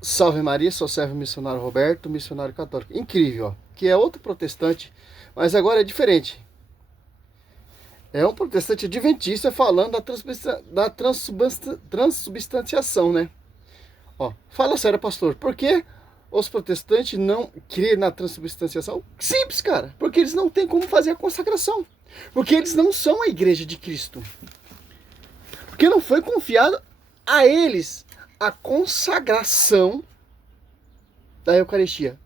Salve Maria, sou servo missionário Roberto, missionário católico. Incrível, ó. Que é outro protestante, mas agora é diferente. É um protestante adventista falando da transubstanciação, né? Ó, fala sério, pastor, por que os protestantes não creem na transubstanciação? Simples, cara, porque eles não têm como fazer a consagração. Porque eles não são a igreja de Cristo. Porque não foi confiado a eles a consagração da Eucaristia.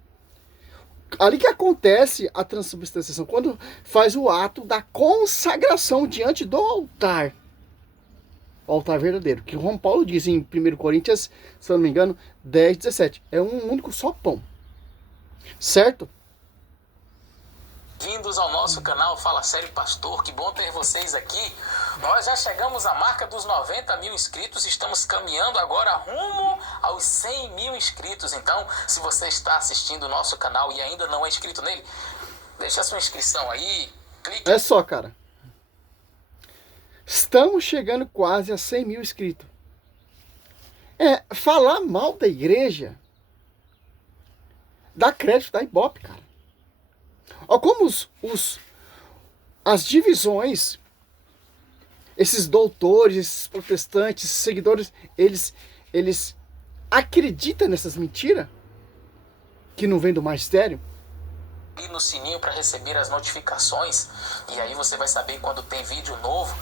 Ali que acontece a transubstanciação, quando faz o ato da consagração diante do altar. O altar verdadeiro, que João Paulo diz em 1 Coríntios, se eu não me engano, 10, 17. É um único só pão. Certo? Bem-vindos ao nosso canal Fala Sério Pastor, que bom ter vocês aqui. Nós já chegamos à marca dos 90 mil inscritos, estamos caminhando agora rumo aos 100 mil inscritos. Então, se você está assistindo o nosso canal e ainda não é inscrito nele, deixa a sua inscrição aí, clique. É só, cara. Estamos chegando quase a 100 mil inscritos. Falar mal da igreja dá crédito da Ibope, cara. Ó, como as divisões, esses doutores, esses protestantes, esses seguidores, eles acreditam nessas mentiras que não vem do magistério. E no sininho para receber as notificações, e aí você vai saber quando tem vídeo novo.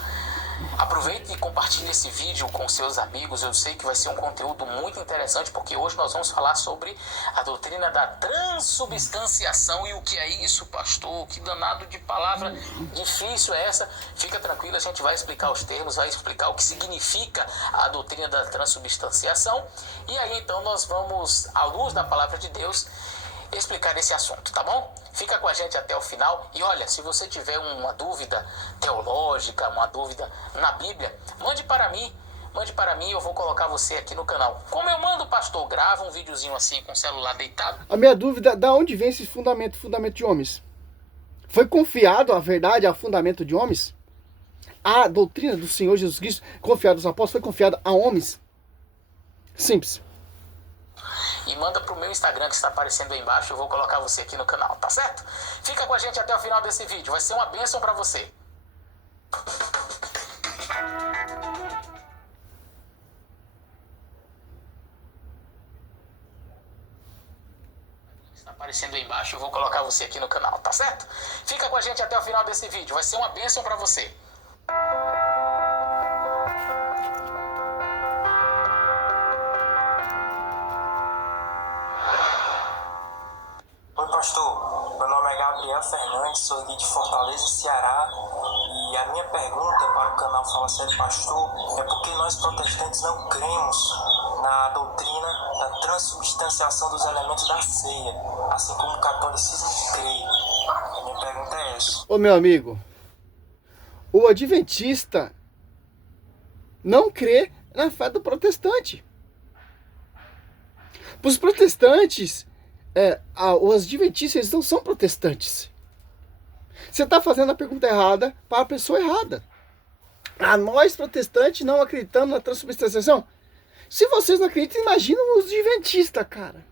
Aproveite e compartilhe esse vídeo com seus amigos. Eu sei que vai ser um conteúdo muito interessante, porque hoje nós vamos falar sobre a doutrina da transubstanciação. E o que é isso, pastor? Que danado de palavra difícil é essa? Fica tranquilo, a gente vai explicar os termos, vai explicar o que significa a doutrina da transubstanciação. E aí então nós vamos, à luz da palavra de Deus, explicar esse assunto, tá bom? Fica com a gente até o final. E olha, se você tiver uma dúvida teológica, uma dúvida na Bíblia, mande para mim, eu vou colocar você aqui no canal. Como eu mando, pastor? Grava um videozinho assim com o celular deitado. A minha dúvida, da onde vem esse fundamento de homens? Foi confiado a verdade a fundamento de homens? A doutrina do Senhor Jesus Cristo, confiada aos apóstolos, foi confiada a homens? Simples. E manda pro meu Instagram que está aparecendo aí embaixo, eu vou colocar você aqui no canal, tá certo? Fica com a gente até o final desse vídeo, vai ser uma bênção para você. Está aparecendo aí embaixo, eu vou colocar você aqui no canal, tá certo? Fica com a gente até o final desse vídeo, vai ser uma bênção para você. Oi, pastor. Meu nome é Gabriel Fernandes, sou aqui de Fortaleza, Ceará. E a minha pergunta para o canal Fala Sério Pastor é porque nós protestantes não cremos na doutrina da transubstanciação dos elementos da ceia, assim como o catolicismo crê. A minha pergunta é essa. Ô meu amigo, o adventista não crê na fé do protestante. Para os protestantes, os adventistas eles não são protestantes. Você está fazendo a pergunta errada para a pessoa errada. Nós protestantes não acreditamos na transubstanciação. Se vocês não acreditam, imagina os adventistas, cara.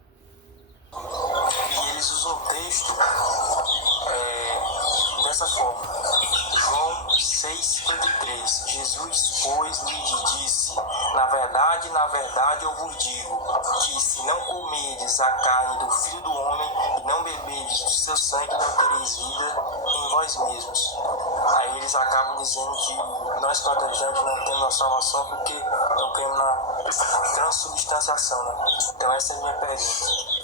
E eles usam o texto dessa forma. João 6,53. Jesus, pois, lhe disse: na verdade, eu vos digo, que se não comerdes a carne do Filho do Homem e não beberdes do seu sangue, não tereis vida em vós mesmos. Aí eles acabam dizendo que nós protestantes não temos a salvação porque não cremos na transubstanciação, né? Então essa é a minha pergunta.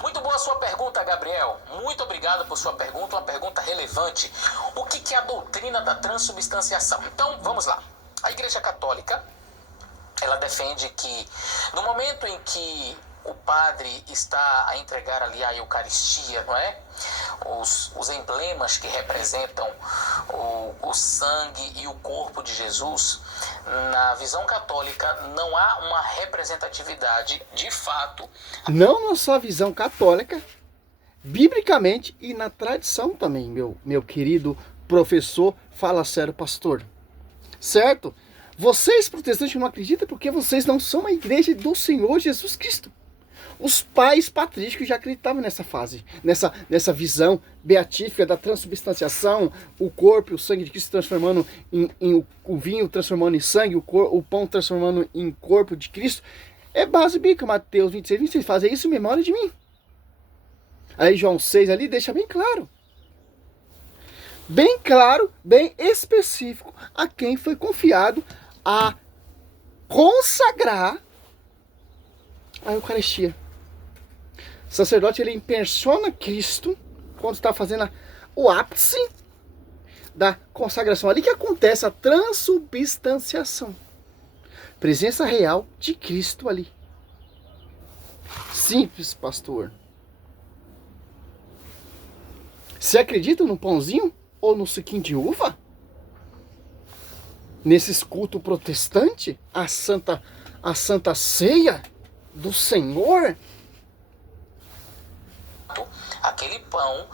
Muito boa a sua pergunta, Gabriel. Muito obrigado por sua pergunta, uma pergunta relevante. O que é a doutrina da transubstanciação? Então, vamos lá. A Igreja Católica, ela defende que no momento em que o padre está a entregar ali a Eucaristia, não é? Os emblemas que representam o sangue e o corpo de Jesus, na visão católica não há uma representatividade de fato. Não na sua visão católica, biblicamente e na tradição também, meu querido professor Fala Sério Pastor. Certo? Vocês, protestantes, não acreditam porque vocês não são a igreja do Senhor Jesus Cristo. Os pais patrísticos já acreditavam nessa fase, nessa visão beatífica da transubstanciação, o corpo e o sangue de Cristo transformando o vinho transformando em sangue, o pão transformando em corpo de Cristo. É base bíblica, Mateus 26, 26, fazem isso em memória de mim. Aí João 6 ali deixa bem claro, bem específico a quem foi confiado a consagrar a Eucaristia. O sacerdote, ele impersona Cristo quando está fazendo o ápice da consagração. Ali que acontece a transubstanciação. Presença real de Cristo ali. Simples, pastor. Você acredita no pãozinho ou no suquinho de uva? Nesses cultos protestantes? A santa ceia do Senhor? Aquele pão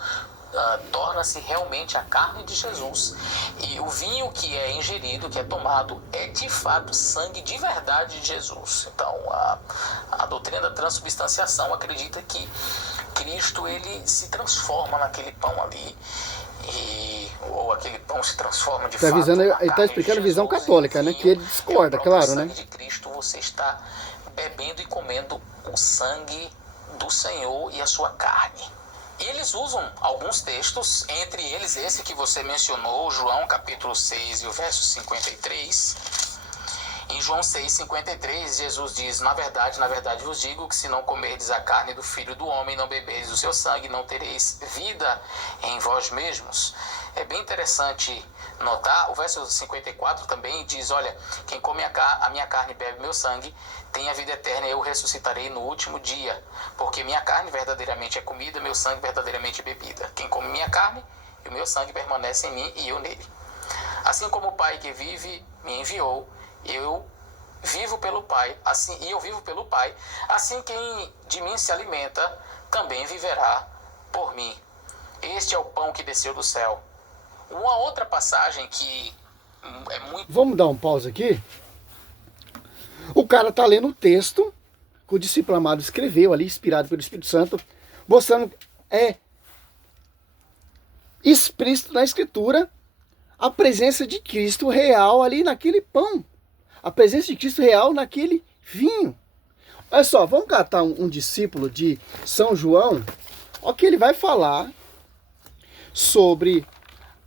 torna-se realmente a carne de Jesus, e o vinho que é ingerido, que é tomado, é de fato sangue de verdade de Jesus. Então a doutrina da transubstanciação acredita que Cristo, ele se transforma naquele pão ali, ou aquele pão se transforma de fato. Ele está explicando a visão católica, né? Que ele discorda, claro, né? O sangue de Cristo, você está bebendo e comendo o sangue do Senhor e a sua carne. E eles usam alguns textos, entre eles esse que você mencionou, João capítulo 6 e o verso 53. Em João 6,53, Jesus diz: na verdade vos digo que se não comerdes a carne do Filho do Homem, não bebereis o seu sangue, não tereis vida em vós mesmos. É bem interessante notar, o verso 54 também diz: olha, quem come a minha carne e bebe meu sangue, tem a vida eterna, e eu ressuscitarei no último dia. Porque minha carne verdadeiramente é comida, meu sangue verdadeiramente é bebida. Quem come minha carne e o meu sangue permanece em mim e eu nele. Assim como o Pai que vive me enviou, eu vivo pelo Pai, eu vivo pelo Pai, assim quem de mim se alimenta, também viverá por mim. Este é o pão que desceu do céu. Uma outra passagem que é muito... Vamos dar um pause aqui? O cara tá lendo o texto que o discípulo amado escreveu ali, inspirado pelo Espírito Santo, mostrando explícito na Escritura a presença de Cristo real ali naquele pão. A presença de Cristo real naquele vinho. Olha só, vamos catar um discípulo de São João. Olha o que ele vai falar sobre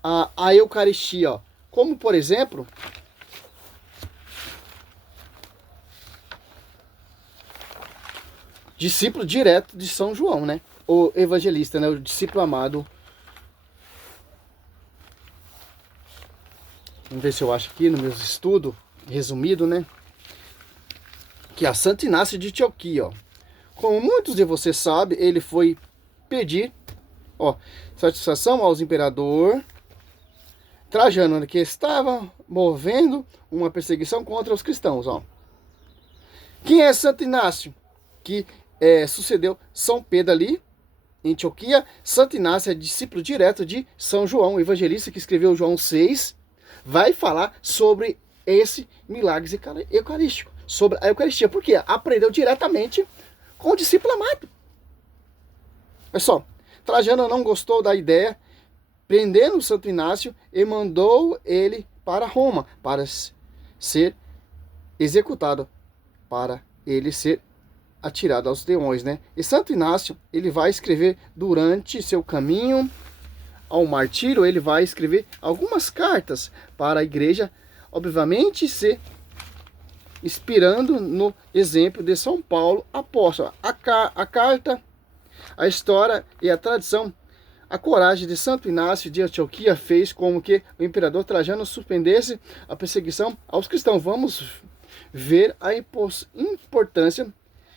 a Eucaristia. Ó. Como, por exemplo, discípulo direto de São João, né? O evangelista, né? O discípulo amado. Vamos ver se eu acho aqui nos meus estudos, resumido, né? Que é Santo Inácio de Antioquia, ó. Como muitos de vocês sabem, ele foi pedir, ó, satisfação aos imperador Trajano, que estava movendo uma perseguição contra os cristãos, ó. Quem é Santo Inácio? Que sucedeu São Pedro ali, em Antioquia. Santo Inácio é discípulo direto de São João, o evangelista que escreveu João 6, vai falar sobre esse milagre eucarístico, sobre a Eucaristia, porque aprendeu diretamente com o discípulo amado. Olha só, Trajano não gostou da ideia, prendendo Santo Inácio e mandou ele para Roma, para ser executado, para ele ser atirado aos leões, né? E Santo Inácio, ele vai escrever durante seu caminho ao martírio, ele vai escrever algumas cartas para a igreja, obviamente se inspirando no exemplo de São Paulo apóstolo. A carta, a história e a tradição, a coragem de Santo Inácio de Antioquia fez com que o imperador Trajano suspendesse a perseguição aos cristãos. Vamos ver a importância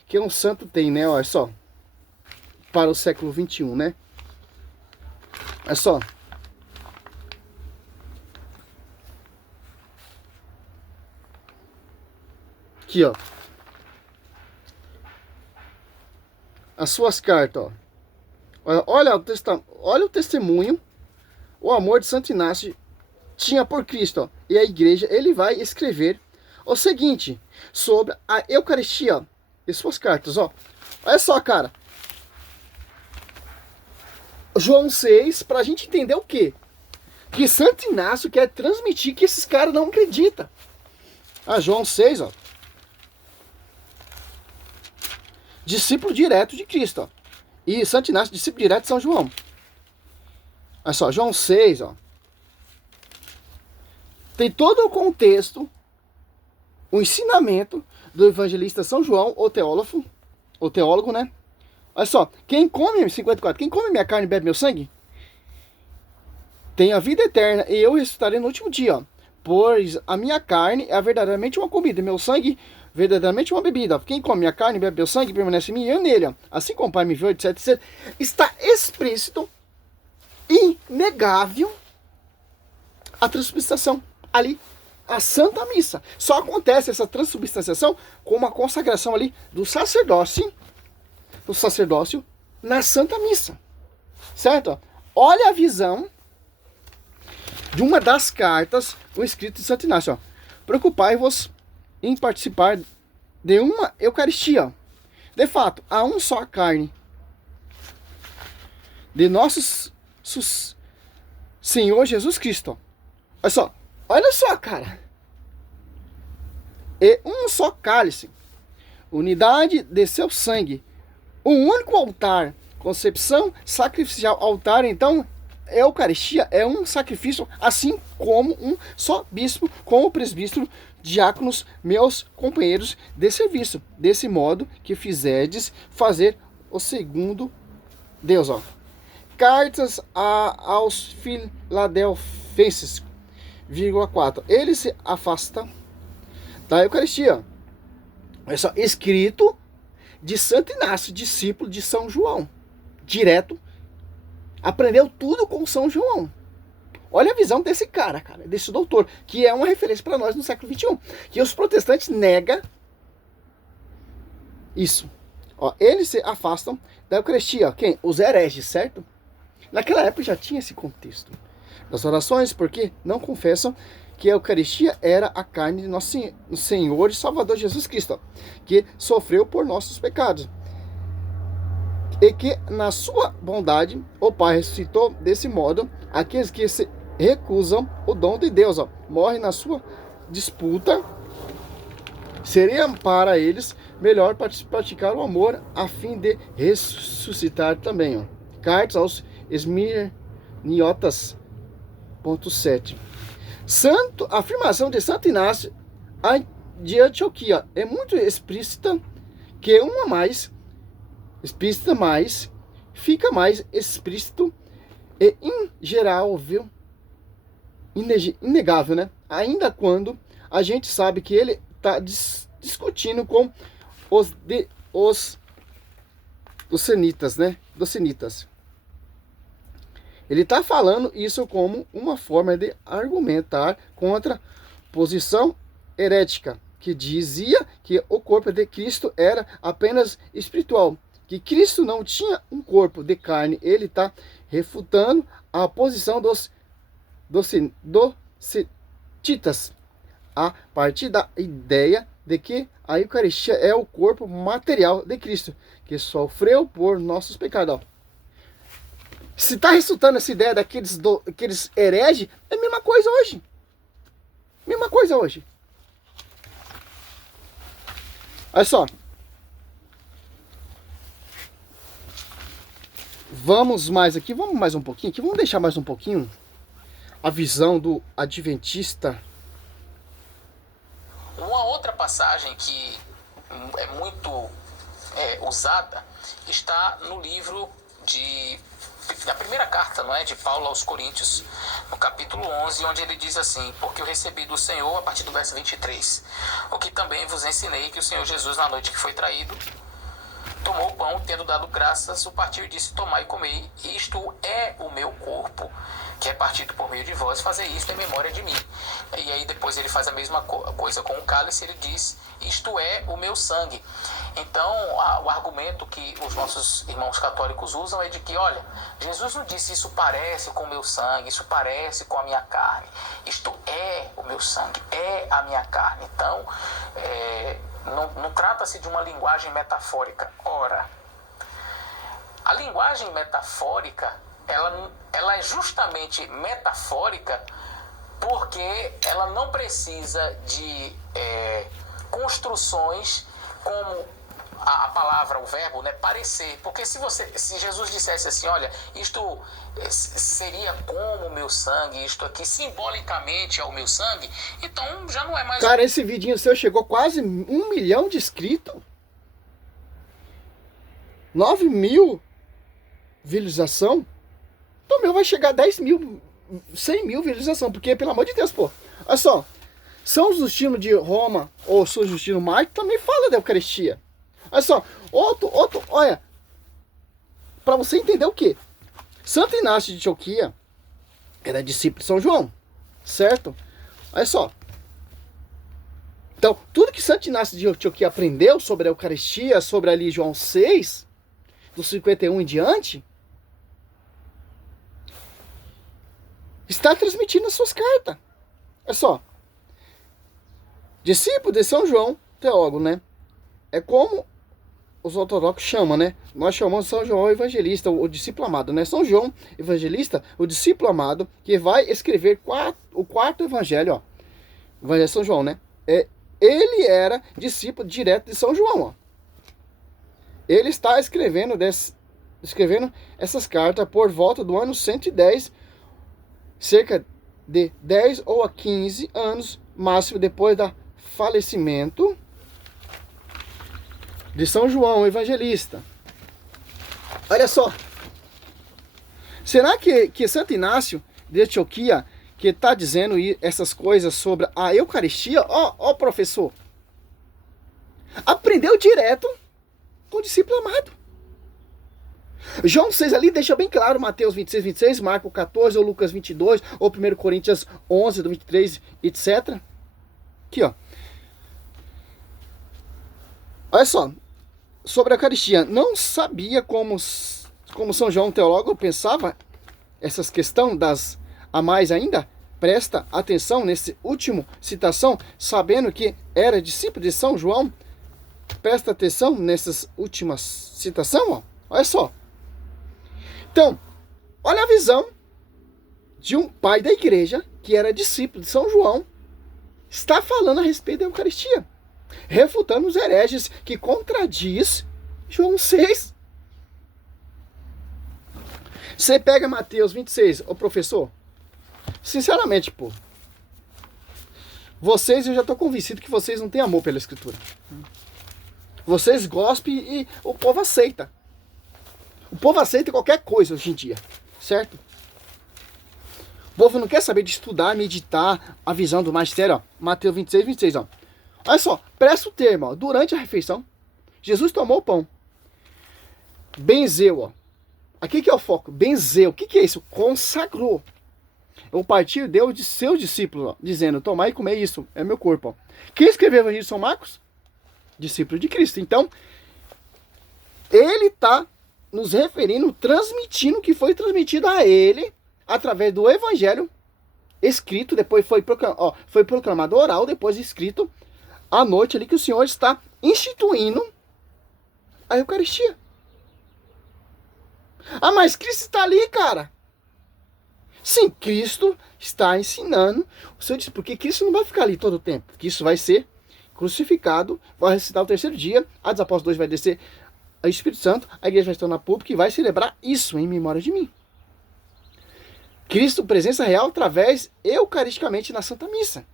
que um santo tem, né? Olha só, para o século 21, né? Olha só. Aqui, ó. As suas cartas, ó. Olha o testemunho, o amor de Santo Inácio tinha por Cristo, ó. E a igreja, ele vai escrever o seguinte sobre a Eucaristia, ó, e suas cartas, ó. Olha só, cara. João 6, pra gente entender o quê? Que Santo Inácio quer transmitir que esses caras não acreditam. João 6, ó. Discípulo direto de Cristo, ó. E Santo Inácio, discípulo direto de São João. Olha só, João 6, ó. Tem todo o contexto, o ensinamento do evangelista São João, o teólogo, né? Olha só, quem come, 54, quem come minha carne e bebe meu sangue, tem a vida eterna, e eu ressuscitarei no último dia, ó. Pois a minha carne é verdadeiramente uma comida, e meu sangue verdadeiramente uma bebida. Quem come minha carne e bebe meu sangue, permanece em mim e eu nele, ó. Assim como o Pai me enviou, etc, etc. Está explícito, inegável, a transubstanciação ali, a Santa Missa. Só acontece essa transubstanciação com uma consagração ali do sacerdócio na Santa Missa. Certo? Olha a visão de uma das cartas, o escrito de Santo Inácio. Preocupai-vos em participar de uma Eucaristia. De fato, há um só carne de nosso Senhor Jesus Cristo. Olha só, cara. E um só cálice, unidade de seu sangue, um único altar, concepção sacrificial. Altar, então, Eucaristia é um sacrifício, assim como um só bispo, como presbítero, diáconos, meus companheiros de serviço. Desse modo que fizerdes fazer o segundo Deus, ó. Cartas aos Filadelfenses, 4. Ele se afasta da Eucaristia. É só escrito de Santo Inácio, discípulo de São João. Direto. Aprendeu tudo com São João. Olha a visão desse cara, desse doutor, que é uma referência para nós no século XXI. Que os protestantes negam isso. Ó, eles se afastam da Eucaristia. Quem? Os hereges, certo? Naquela época já tinha esse contexto das orações, porque não confessam que a Eucaristia era a carne de nosso Senhor e Salvador Jesus Cristo, que sofreu por nossos pecados, e que na sua bondade o Pai ressuscitou. Desse modo aqueles que se recusam o dom de Deus, ó, morrem na sua disputa. Seria para eles melhor praticar o amor a fim de ressuscitar também, ó. Cartas aos Esmirniotas, ponto 7. A afirmação de Santo Inácio de Antioquia é muito explícita, que uma mais explícita, mais fica mais explícito e inegável, né? Ainda quando a gente sabe que ele está discutindo com os senitas, né? Dos senitas. Ele está falando isso como uma forma de argumentar contra a posição herética, que dizia que o corpo de Cristo era apenas espiritual, que Cristo não tinha um corpo de carne. Ele está refutando a posição dos senitas, a partir da ideia de que a Eucaristia é o corpo material de Cristo, que sofreu por nossos pecados. Se está resultando essa ideia daqueles hereges, é a mesma coisa hoje. Mesma coisa hoje. Olha só. Vamos mais um pouquinho aqui. Vamos deixar mais um pouquinho a visão do adventista. Uma outra passagem que é muito usada está no livro a primeira carta, não é, de Paulo aos Coríntios, no capítulo 11, onde ele diz assim: porque eu recebi do Senhor, a partir do verso 23, o que também vos ensinei, que o Senhor Jesus, na noite que foi traído, tomou o pão, tendo dado graças, o partiu e disse: tomai e comei, isto é o meu corpo, que é partido por meio de vós, fazer isto em memória de mim. E aí depois ele faz a mesma coisa com o cálice, ele diz: isto é o meu sangue. Então, o argumento que os nossos irmãos católicos usam é de que, olha, Jesus não disse isso parece com o meu sangue, isso parece com a minha carne, isto é o meu sangue, é a minha carne. Então, não trata-se de uma linguagem metafórica. Ora, a linguagem metafórica, ela é justamente metafórica porque ela não precisa de construções como a palavra, o verbo, né, parecer. Porque se Jesus dissesse assim, olha, isto seria como o meu sangue, isto aqui simbolicamente é o meu sangue, então já não é mais... Cara, esse vidinho seu chegou quase 1 milhão de inscritos. 9 mil visualização. Então o meu vai chegar a 10 mil, 100 mil visualização. Porque, pelo amor de Deus, pô. Olha só. São Justino de Roma, ou São Justino Mártir, também fala da Eucaristia. Olha só. Olha. Para você entender o quê? Santo Inácio de Antioquia era discípulo de São João. Certo? Olha só. Então, tudo que Santo Inácio de Antioquia aprendeu sobre a Eucaristia, sobre ali João 6, do 51 em diante, está transmitindo as suas cartas. É só. Discípulo de São João, teólogo, né? É como os ortodoxos chamam, né? Nós chamamos São João Evangelista, o discípulo amado, né? São João Evangelista, o discípulo amado, que vai escrever o quarto evangelho, ó. Evangelho de São João, né? Ele era discípulo direto de São João, ó. Ele está escrevendo essas cartas por volta do ano 110, cerca de 10 ou a 15 anos, máximo depois do falecimento de São João Evangelista. Olha só. Será que Santo Inácio de Antioquia, que está dizendo essas coisas sobre a Eucaristia, ó professor, aprendeu direto com o discípulo amado. João 6 ali deixa bem claro, Mateus 26, 26, Marcos 14, ou Lucas 22, ou 1 Coríntios 11, do 23, etc. Aqui, ó. Olha só, sobre a Eucaristia, não sabia como São João teólogo pensava essas questões a mais ainda. Presta atenção nesse último citação, sabendo que era discípulo de São João. Presta atenção nessas últimas citação, ó. Olha só. Então, olha a visão de um pai da igreja que era discípulo de São João, está falando a respeito da Eucaristia, refutando os hereges que contradiz João 6. Você pega Mateus 26, ô professor, sinceramente, pô, eu já estou convencido que vocês não têm amor pela Escritura. Vocês gospem e o povo aceita. O povo aceita qualquer coisa hoje em dia, certo? O povo não quer saber de estudar, meditar, a visão do magistério, ó. Mateus 26, 26, ó. Olha só, presta o termo, ó. Durante a refeição, Jesus tomou o pão. Benzeu, ó. Aqui que é o foco, benzeu. O que é isso? Consagrou. O partir deu de seus discípulos, ó, dizendo, tomai e comei isso, é meu corpo, ó. Quem escreveu o Evangelho de São Marcos? Discípulo de Cristo. Então, ele está nos referindo, transmitindo o que foi transmitido a ele através do Evangelho escrito, depois foi proclamado oral, depois escrito à noite ali, que o Senhor está instituindo a Eucaristia. Ah, mas Cristo está ali, cara. Sim, Cristo está ensinando o seu discípulo, porque Cristo não vai ficar ali todo o tempo. Cristo vai ser crucificado, vai ressuscitar o terceiro dia, a dos apóstolos 2 vai descer o Espírito Santo, a igreja vai se tornar pública e vai celebrar isso em memória de mim. Cristo, presença real, através, eucaristicamente, na Santa Missa.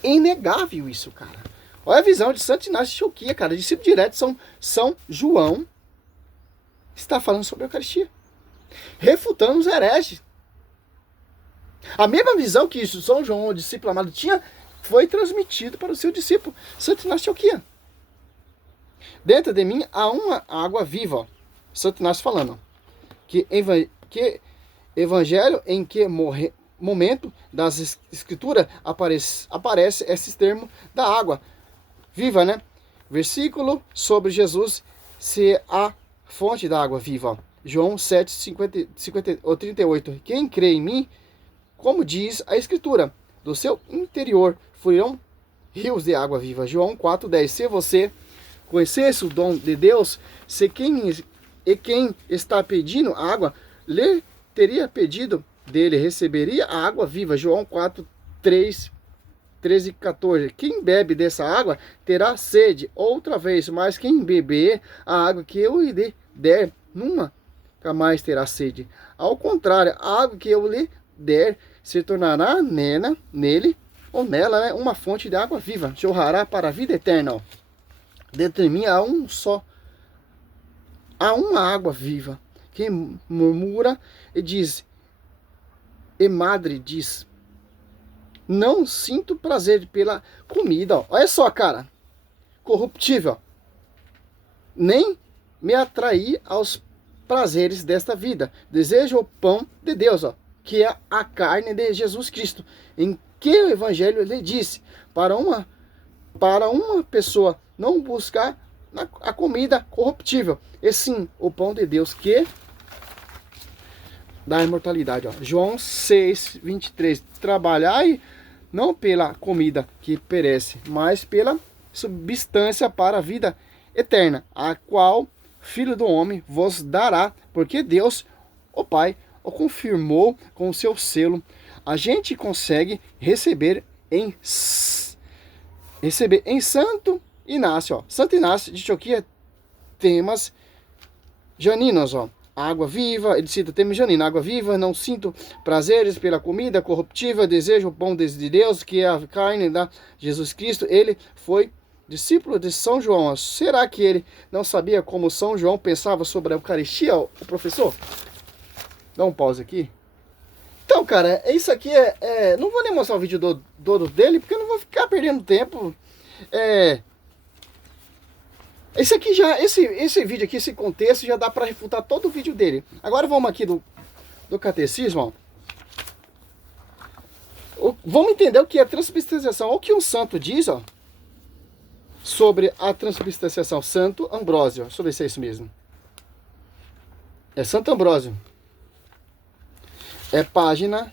É inegável isso, cara. Olha a visão de Santo Inácio de Antioquia, cara. Discípulo direto de São João está falando sobre a Eucaristia, refutando os hereges. A mesma visão que São João, o discípulo amado, tinha, foi transmitido para o seu discípulo, Santo Inácio de Antioquia. Dentro de mim há uma água viva, ó. Santo Inácio falando, ó, que evangelho em que momento das escrituras aparece esse termo da água viva, né? versículo sobre Jesus ser a fonte da água viva. João 7, 38. Quem crê em mim, como diz a Escritura, do seu interior fluirão rios de água viva. João 4:10. Se você conhecesse o dom de Deus, se quem está pedindo água, lhe teria pedido dele, receberia a água viva. João 4:13 e 14. Quem bebe dessa água terá sede outra vez, mas quem beber a água que eu lhe der, nunca mais terá sede. Ao contrário, a água que eu lhe der se tornará nele ou nela, né, uma fonte de água viva, jorrará para a vida eterna. Ó. Dentro de mim há uma água viva. Quem murmura e diz, e madre diz, não sinto prazer pela comida. Ó. Olha só, cara, corruptível. Nem me atrair aos prazeres desta vida. Desejo o pão de Deus, ó, que é a carne de Jesus Cristo, em que o Evangelho lhe disse, para uma pessoa não buscar a comida corruptível, e sim o pão de Deus, que dá imortalidade. Ó. João 6:23. Trabalhai não pela comida que perece, mas pela substância para a vida eterna, a qual Filho do Homem vos dará, porque Deus, o Pai, o confirmou com o seu selo. A gente consegue receber em Santo Inácio, ó. Santo Inácio de Antioquia, temas janinos, ó. Água viva, ele cita temas janinos, água viva, não sinto prazeres pela comida corruptível, desejo o pão de Deus, que é a carne da Jesus Cristo. Ele foi discípulo de São João. Ó. Será que ele não sabia como São João pensava sobre a Eucaristia, ó, o professor? Dá um pause aqui. Então, cara, isso aqui não vou nem mostrar o vídeo dele, porque eu não vou ficar perdendo tempo. Esse aqui já, esse vídeo aqui, esse contexto, já dá para refutar todo o vídeo dele. Agora vamos aqui do catecismo, ó. Vamos entender o que é transubstanciação. O que um santo diz, ó, sobre a transubstanciação. Santo Ambrósio. Deixa eu ver se é isso mesmo. É Santo Ambrósio. É página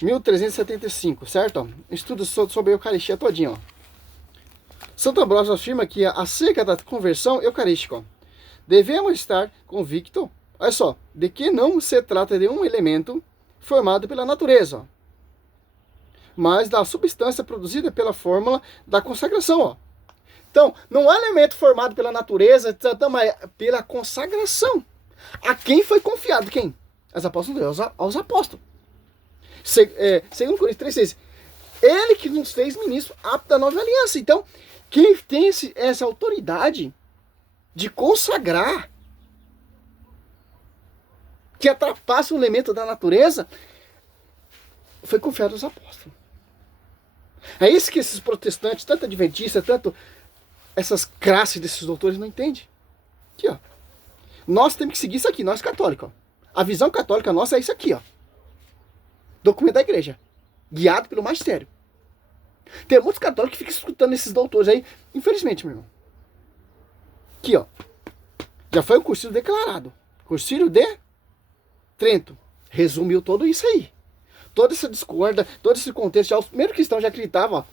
1375, certo? Estudo sobre a Eucaristia todinho, ó. Santo Ambrósio afirma que acerca da conversão eucarística, ó, devemos estar convictos, olha só, de que não se trata de um elemento formado pela natureza, ó, mas da substância produzida pela fórmula da consagração, ó. Então, não é elemento formado pela natureza, mas pela consagração. A quem foi confiado? Quem? Aos apóstolos. Segundo Coríntios 3,6. Ele que nos fez ministro apto da nova aliança. Então, quem tem essa autoridade de consagrar, que ultrapassa o elemento da natureza, foi confiado aos apóstolos. É isso que esses protestantes, tanto adventistas, tanto essas classes desses doutores não entendem. Aqui, ó. Nós temos que seguir isso aqui, nós católicos, ó. A visão católica nossa é isso aqui, ó. Documento da igreja. Guiado pelo magistério. Tem muitos católicos que ficam escutando esses doutores aí. Infelizmente, meu irmão. Aqui, ó. Já foi o concílio declarado. Concílio de Trento. Resumiu tudo isso aí. Toda essa discórdia, todo esse contexto. Já, os primeiros cristãos já acreditavam, ó.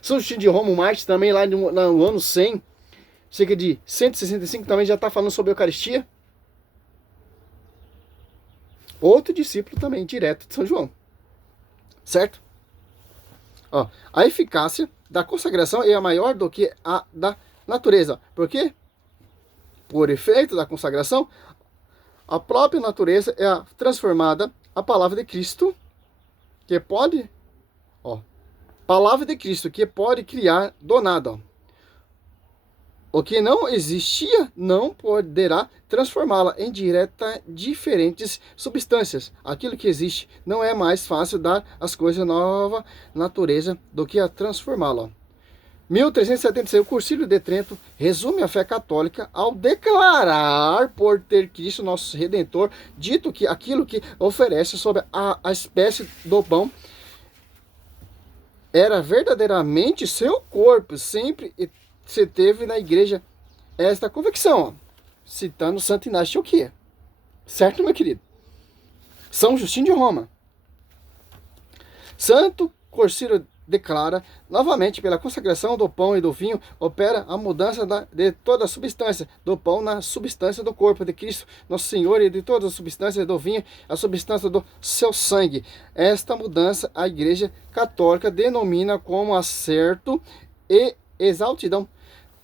São Justino de Roma, Marte também, lá no ano 100. Cerca de 165 também já está falando sobre a Eucaristia. Outro discípulo também, direto de São João. Certo? Ó, a eficácia da consagração é maior do que a da natureza. Por quê? Por efeito da consagração, a própria natureza é transformada a palavra de Cristo, que pode, ó, palavra de Cristo, que pode criar do nada, ó. O que não existia não poderá transformá-la em diferentes substâncias. Aquilo que existe não é mais fácil dar às coisas nova natureza do que a transformá-la. 1376, o Concílio de Trento resume a fé católica ao declarar por ter Cristo, nosso Redentor, dito que aquilo que oferece sob a espécie do pão era verdadeiramente seu corpo, sempre você teve na igreja esta convicção, ó, citando Santo Inácio de Antioquia. Certo, meu querido? São Justino de Roma. Santo Corsiro declara, novamente, pela consagração do pão e do vinho, opera a mudança de toda a substância do pão na substância do corpo de Cristo, nosso Senhor, e de toda a substância do vinho, a substância do seu sangue. Esta mudança a Igreja Católica denomina como acerto e exaltidão,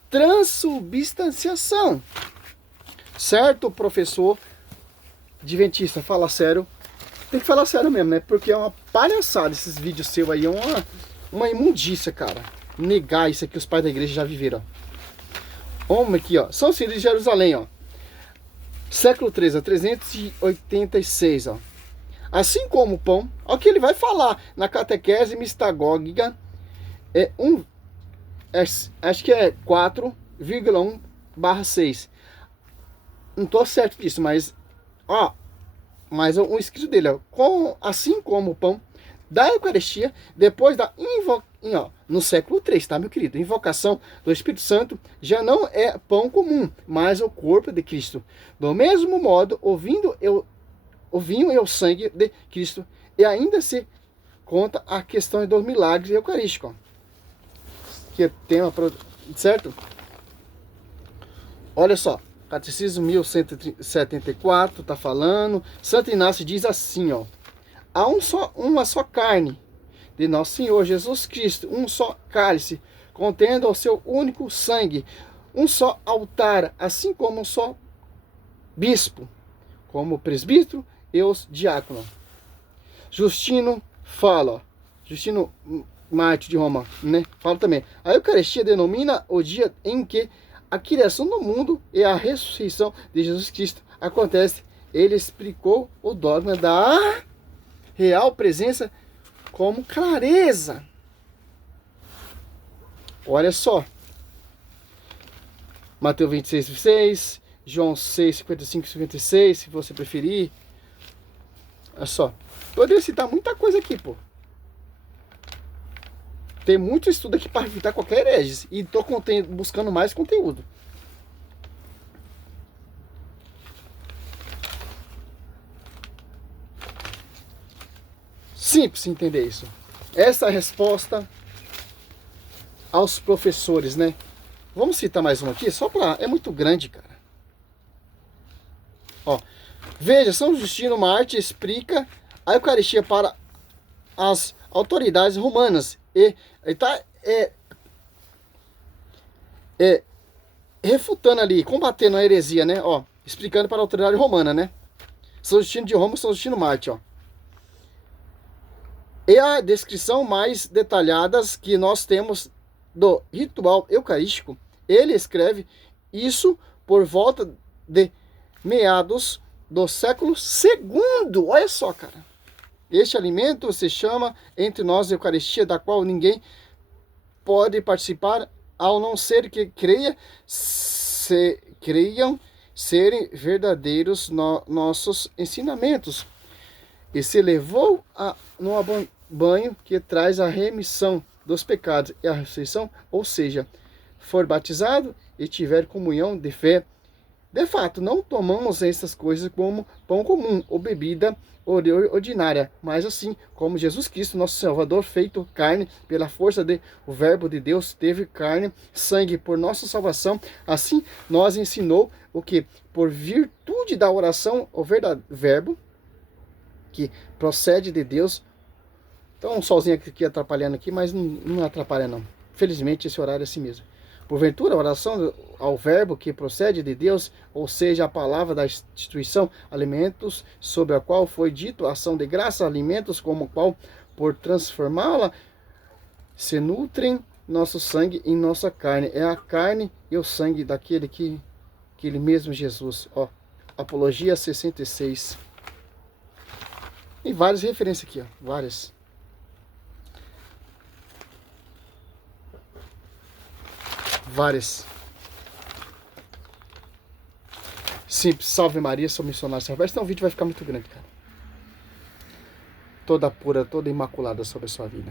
transubstanciação. Certo, professor adventista, fala sério. Tem que falar sério mesmo, né? Porque é uma palhaçada esses vídeos seus aí, é uma imundícia, cara. Negar isso aqui os pais da igreja já viveram. Vamos aqui, ó. São Ciro de Jerusalém, ó. Século 3 a 386, ó. Assim como o pão, ó, o que ele vai falar na catequese mistagógica, acho que é 4,1/6. Não tô certo disso, mas, ó, mas um escrito dele, ó, assim como o pão da Eucaristia, depois da no século 3, tá, meu querido? Invocação do Espírito Santo já não é pão comum, mas o corpo de Cristo. Do mesmo modo, o vinho e o sangue de Cristo. E ainda se conta a questão dos milagres eucarísticos, que é tema, certo? Olha só. Catecismo 1174 está falando. Santo Inácio diz assim, ó. Há uma só carne de nosso Senhor Jesus Cristo, um só cálice, contendo o seu único sangue, um só altar, assim como um só bispo, como o presbítero e os diáconos. Justino fala, ó, Justino Mártir de Roma, né? Fala também. A Eucaristia denomina o dia em que a criação do mundo e a ressurreição de Jesus Cristo acontece. Ele explicou o dogma da real presença como clareza. Olha só. Mateus 26:6, João 6:55-56, se você preferir. Olha só. Poderia citar muita coisa aqui, pô. Tem muito estudo aqui para evitar qualquer herege. E estou buscando mais conteúdo. Simples entender isso. Essa é a resposta aos professores, né? Vamos citar mais uma aqui, só para... É muito grande, cara. Ó, veja, São Justino Mártir explica a Eucaristia para as autoridades romanas. E ele está refutando ali, combatendo a heresia, né? Ó, explicando para a autoridade romana, né? São Justino de Roma e São Justino Mártir, ó. E a descrição mais detalhadas que nós temos do ritual eucarístico, ele escreve isso por volta de meados do século II. Olha só, cara. Este alimento se chama entre nós Eucaristia, da qual ninguém pode participar, ao não ser que creiam serem verdadeiros nossos ensinamentos. E se levou no banho que traz a remissão dos pecados e a ressurreição, ou seja, for batizado e tiver comunhão de fé. De fato, não tomamos essas coisas como pão comum ou bebida ordinária, mas assim como Jesus Cristo, nosso Salvador, feito carne pela força do Verbo de Deus, teve carne, sangue por nossa salvação, assim nos ensinou o que, por virtude da oração, o Verbo, que procede de Deus. Então, um solzinho aqui atrapalhando aqui, mas não atrapalha não. Felizmente, esse horário é assim mesmo. Porventura, a oração ao Verbo que procede de Deus, ou seja, a palavra da instituição, alimentos sobre a qual foi dito ação de graça, alimentos como o qual, por transformá-la, se nutrem nosso sangue em nossa carne. É a carne e o sangue daquele que ele mesmo, Jesus. Ó, Apologia 66. Tem várias referências aqui, ó, várias. Várias. Simples, salve Maria, sou missionário Silvestre. Então o vídeo vai ficar muito grande, cara. Toda pura, toda imaculada sobre a sua vida.